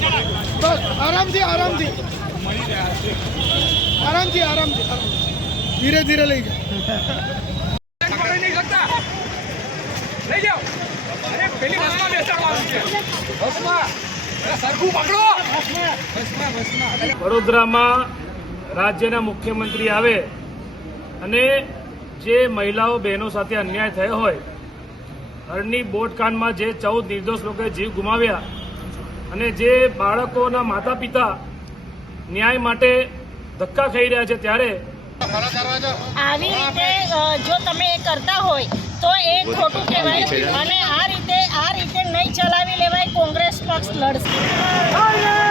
બસ આરામથી આરામથી. આરામથી આરામથી. ધીરે ધીરે લઈ જાઓ પકડી નહીં શકતા લઈ જાઓ. અરે પેલી બસમાં બેસાડવાનું છે. બસમાં. સરખું પકડો. બસમાં બસમાં વડોદરામાં રાજ્યના મુખ્યમંત્રી આવે અને જે મહિલાઓ બહેનો સાથે અન્યાય થયો હોય હરની બોટકાંડમાં જે ચૌદ નિર્દોષ લોકોએ જીવ ગુમાવ્યા અને જે બાળકોના માતા પિતા ન્યાય માટે ધક્કા ખાઈ રહ્યા છે ત્યારે આવી રીતે જો તમે એ કરતા હોય તો એ ખોટું કહેવાય. અને આ રીતે આ રીતે નહીં ચલાવી લેવાય કોંગ્રેસ પક્ષ લડશે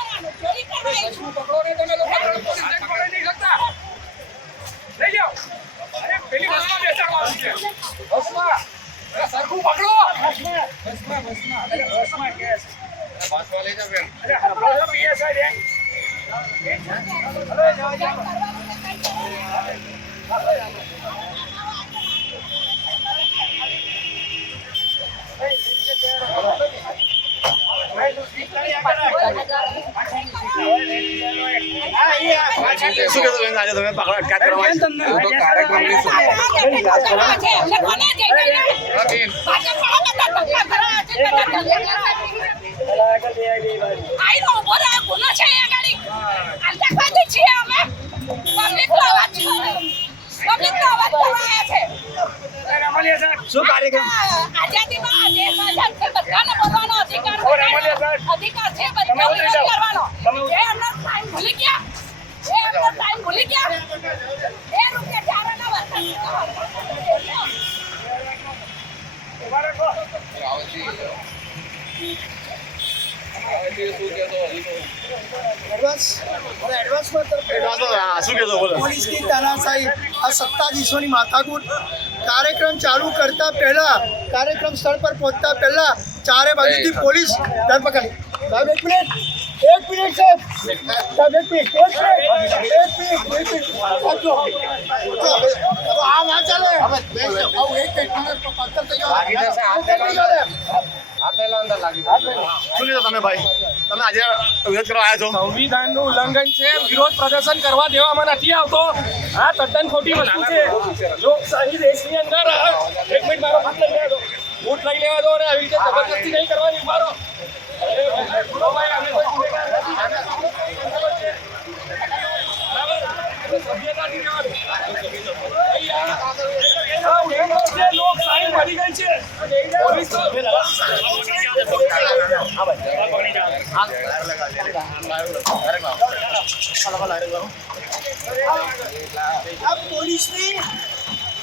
સરખું પકડો ને તમે લોકો પોલીસ પકડી નહીં શકતા લઈ જાઓ અરે પેલી બસમાં બેસાડવાનું છે બસમાં સરખું પકડો બસમાં બસમાં અરે બસમાં કે છે અરે આપણો તો PSI છે. અરે જાઓ, જાઓ. શું કહેતો બેન આજે તમે પકડો અટકાત કરવા શું કાર્યક્રમ આઝાદીમાં દેશમાં આઝાદ છે બધાને બોલવાનો અધિકાર અધિકાર છે બધાને કરવાનો એ એમનો ભૂલી ગયા પોલીસની તાનાશાહી આ સત્તાધીશોની માથાકૂટ. કાર્યક્રમ ચાલુ કરતા પહેલા, કાર્યક્રમ સ્થળ પર પહોંચતા પહેલા ચારે બાજુથી પોલીસ ધરપકડ સાહેબ, એક મિનિટ. એક મિનિટ સાહેબ એક મિનિટ એક મિનિટ આ ના ચાલે આવું એક મિનિટ તો પથ્થર થઈ ગયો. શું તમે સંવિધાનનું ઉલ્લંઘન છે, વિરોધ પ્રદર્શન કરવા દેવામાં નથી આવતો. આ તદ્દન ખોટી વસ્તુ છે. લોકશાહી દેશની અંદર જબરદસ્તી નહીં કરવાની. મારો પોલીસની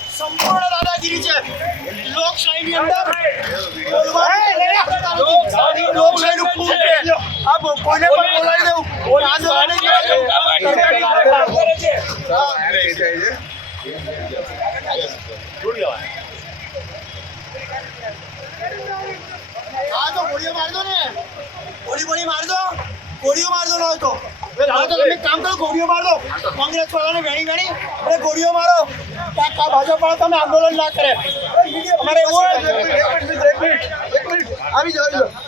સંપૂર્ણ દાદાગીરી છે લોકશાહીની અંદર બોલવાની આ તો ગોળીઓ મારજો ને ગોળી ગોળી મારજો ગોળીઓ મારજો ન તો હા તો તમે કામ કરો ગોળીઓ માર કોંગ્રેસ વાળાને વેણી વેણી અને ગોળીઓ મારો ભાજપ વાળા તમે આંદોલન ના કરે અમારે એવું હોય આવી જાઓ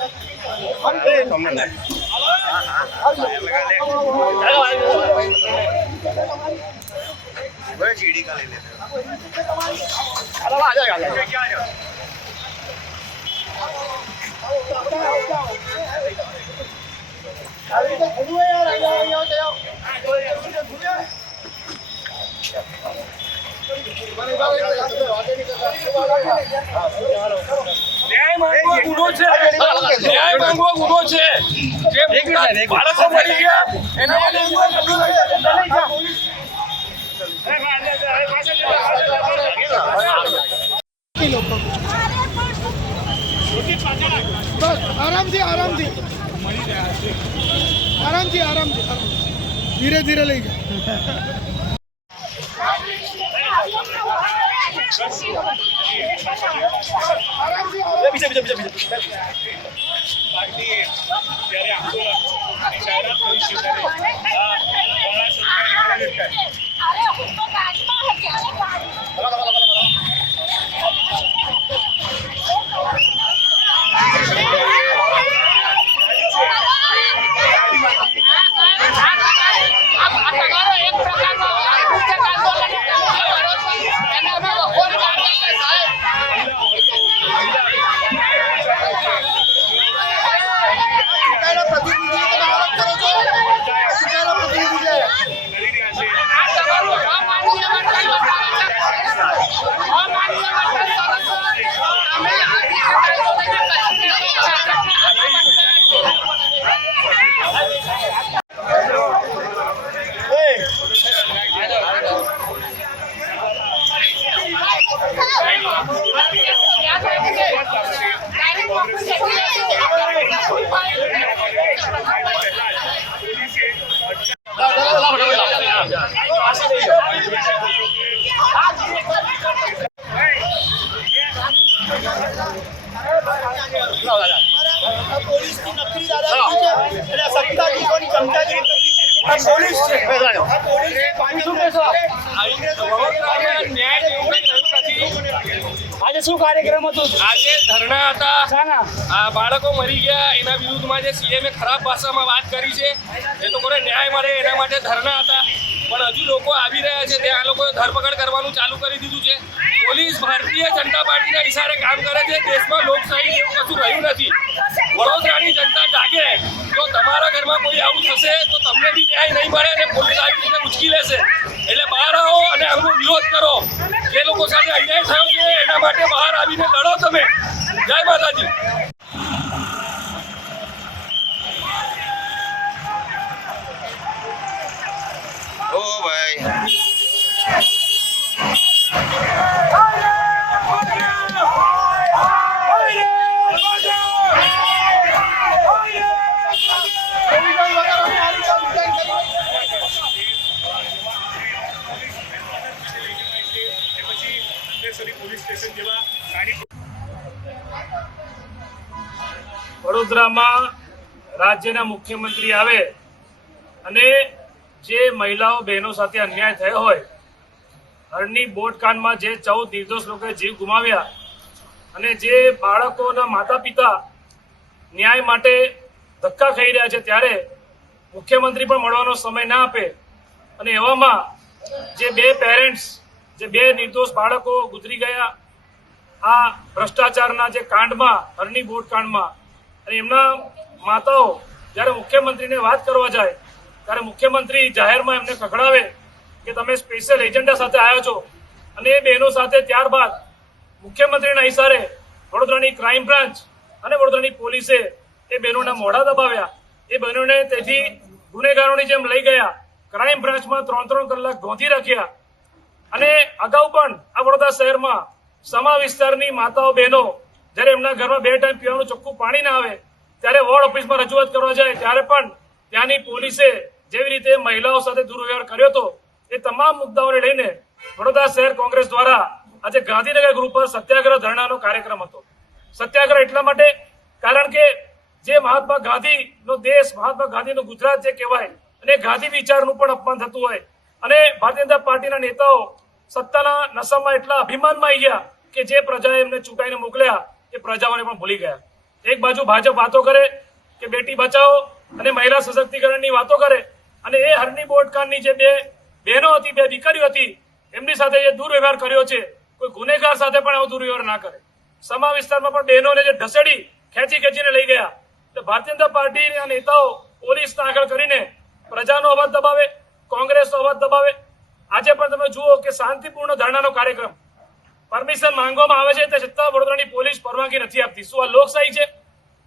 આવી જાઓ આવી રીતે ખુલ્લું હોય યાર આવી ન્યાય માંગવો ગુનો છે. ન્યાય માંગવો ગુનો છે. જે બાળકો મરી ગયા એના માટે ન્યાય માંગવો ગુનો છે. નહીં લોકો બસ આરામથી આરામથી. આરામથી આરામથી. આરામથી. ધીરે ધીરે લઈ bisa bisa bisa bisa. Tadi dari aku isyarat dari sini. Ah, bola શું કાર્યક્રમ હતો. આજે ધરણા હતા. આ બાળકો મરી ગયા. એના વિરુદ્ધમાં જે સીએમએ ખરાબ ભાષામાં વાત કરી છે એ લોકોને ન્યાય મળે એના માટે ધરણા હતા. પણ હજુ લોકો આવી રહ્યા છે. ત્યાં આ લોકોએ ધરપકડ કરવાનું ચાલુ કરી દીધું છે. પોલીસ ભારતીય જનતા પાર્ટીના ઇશારે કામ કરે છે. દેશમાં લોકશાહી એવું કશું રહ્યું નથી. વડોદરાની જનતા જાગે. જો તમારા ઘરમાં કોઈ આવું થશે તો તમને બી ન્યાય નહીં મળે અને પોલીસ આવી રીતે ઉચકી લેશે. એટલે બહાર આવો અને આનો વિરોધ કરો. જે લોકો સાથે અન્યાય થયો છે એના માટે બહાર વડોદરામાં રાજ્યના મુખ્યમંત્રી આવે અને જે મહિલાઓ બહેનો સાથે અન્યાય થયો હોય હરની બોટકાંડમાં જે ચૌદ નિર્દોષ લોકોએ જીવ ગુમાવ્યા અને જે બાળકોના માતા પિતા ન્યાય માટે ધક્કા ખાઈ રહ્યા છે ત્યારે મુખ્યમંત્રી પણ મળવાનો સમય ના આપે અને એવામાં જે બે પેરેન્ટ્સ જે બે નિર્દોષ બાળકો ગુજરી ગયા, આ ભ્રષ્ટાચારના જે કાંડમાં હરની બોટ કાંડમાં અને એમના માતાઓ જ્યારે મુખ્યમંત્રીને વાત કરવા જાય, ત્યારે મુખ્યમંત્રી જાહેરમાં એમને કકડાવે કે તમે સ્પેશિયલ એજન્ડા સાથે આવ્યા છો. અને એ બહેનો સાથે ત્યારબાદ મુખ્યમંત્રીના ઇશારે વડોદરાની ક્રાઇમ બ્રાન્ચ અને વડોદરાની પોલીસે એ બહેનોના મોઢા દબાવ્યા. એ બહેનોને તેથી ગુનેગારોની જેમ લઈ ગયા ક્રાઇમ બ્રાન્ચમાં ત્રણ ત્રણ કલાક ગોંધી રાખ્યા. અને અગાઉ પણ આ વડોદરા શહેરમાં સમા વિસ્તારની માતાઓ બહેનો જ્યારે એમના ઘરમાં બે ટાઈમ પીવાનું ચોખ્ખું પાણી ના આવે ત્યારે વોર્ડ ઓફિસમાં રજૂઆત કરવા જાય, ત્યારે પણ ત્યાંની પોલીસે જેવી રીતે મહિલાઓ સાથે દુર્વ્યવહાર કર્યો હતો, એ તમામ મુદ્દાઓને લઈને વડોદરા શહેર કોંગ્રેસ દ્વારા આજે ગાંધીનગર ગ્રુપ પર સત્યાગ્રહ ધરણાનો કાર્યક્રમ હતો. સત્યાગ્રહ એટલા માટે, કારણ કે જે મહાત્મા ગાંધીનો દેશ, મહાત્મા ગાંધીનું ગુજરાત જે કહેવાય, અને ગાંધી વિચારનું પણ અપમાન થતું હોય, અને ભારતીય જનતા પાર્ટીના નેતાઓ સત્તાના નશામાં એટલા અભિમાનમાં આવી ગયા કે જે પ્રજાએ એમને ચૂંટાઈને મોકલ્યા, એ પ્રજાઓને પણ ભૂલી ગયા. એક બાજુ ભાજપ વાતો કરે કે બેટી બચાવો અને મહિલા સશક્તિકરણની વાતો કરે. અને એ હરની બોટકાંડની જે બે બહેનો હતી, બે દીકરીઓ હતી, એમની સાથે જે દુર્વ્યવહાર કર્યો છે, કોઈ ગુનેગાર સાથે પણ આવો દુર્વ્યવહાર ના કરે. સમા વિસ્તારમાં પણ બહેનોને જે ઢસેડી ખેંચી ખેંચીને લઈ ગયા. તો ભારતીય જનતા પાર્ટીના નેતાઓ પોલીસના આગળ કરીને પ્રજાનો અવાજ દબાવે, કોંગ્રેસનો અવાજ દબાવે. આજે પણ તમે જુઓ કે શાંતિપૂર્ણ ધરણાનો કાર્યક્રમ. પરમિશન માંગવામાં આવે છે તે છતાં વડોદરાની પોલીસ પરવાનગી નથી આપતી. શું આ લોકશાહી છે?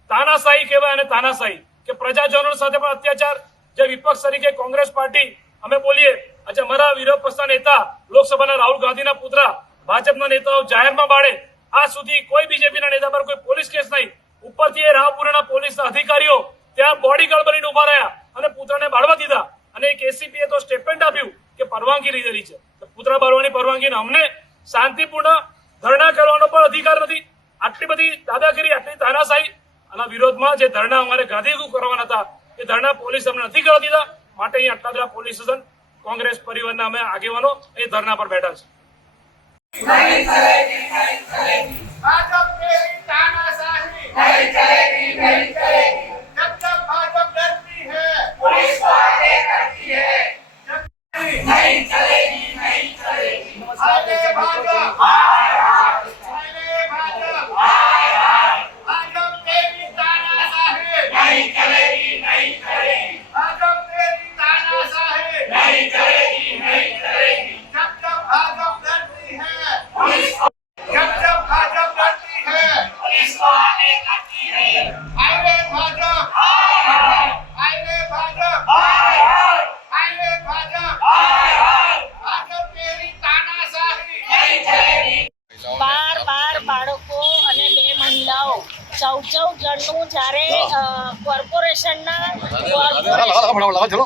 તાનાશાહી કહેવાય અને તાનાશાહી. કે પ્રજાજનો સાથે પણ અત્યાચાર. જે વિપક્ષ તરીકે કોંગ્રેસ પાર્ટી અમે બોલીએ. આજે અમારા વિરોધ પક્ષના નેતા, લોકસભાના રાહુલ ગાંધીના પુત્ર, ભાજપના નેતાઓ જાહેરમાં બાળે. આ સુધી કોઈ બીજેપીના નેતા પર કોઈ પોલીસ કેસ નહીં. ઉપરથી એ રાવપુરાના પોલીસના અધિકારીઓ ત્યાં બોડીગાર્ડ બનીને ઊભા રહ્યા અને પુત્રને બાળવા દીધા. અને એક એસીપીએ તો સ્ટેટમેન્ટ આપ્યું કે પરવાનગી લીધેલી છે. પુત્ર બાળવાની પરવાનગી અમને શાંતિપૂર્ણ ધરણા કરવાનો પણ અધિકાર નથી. આટલી બધી દાદાગીરી, આટલી તાનાશાહી આના વિરોધમાં જે ધરણા અમારે ગાંધીગુ કરવાના હતા, એ ધરણા પોલીસ અમને નથી કરવા દીધા. માટે અહીં અટલાદરા પોલીસ સ્ટેશન, કોંગ્રેસ પરિવારના અમે આગેવાનો એ ધરણા પર બેઠા છે ચૌદ ચૌદ જણનું જ્યારે કોર્પોરેશનના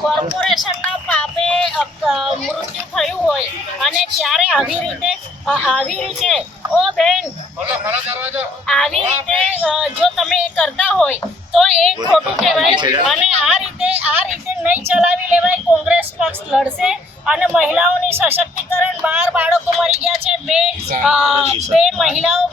કોર્પોરેશનના પાપે મૃત્યુ થયું હોય અને ત્યારે આવી રીતે આવી રીતે ઓ બેન આવી રીતે જો તમે એ કરતા હોય તો એ ખોટું કહેવાય અને આ રીતે આ રીતે નહીં ચલાવી લેવાય કોંગ્રેસ પક્ષ લડશે અને મહિલાઓની સશક્તિકરણ બાર બાળકો મરી ગયા છે બે બે મહિલાઓ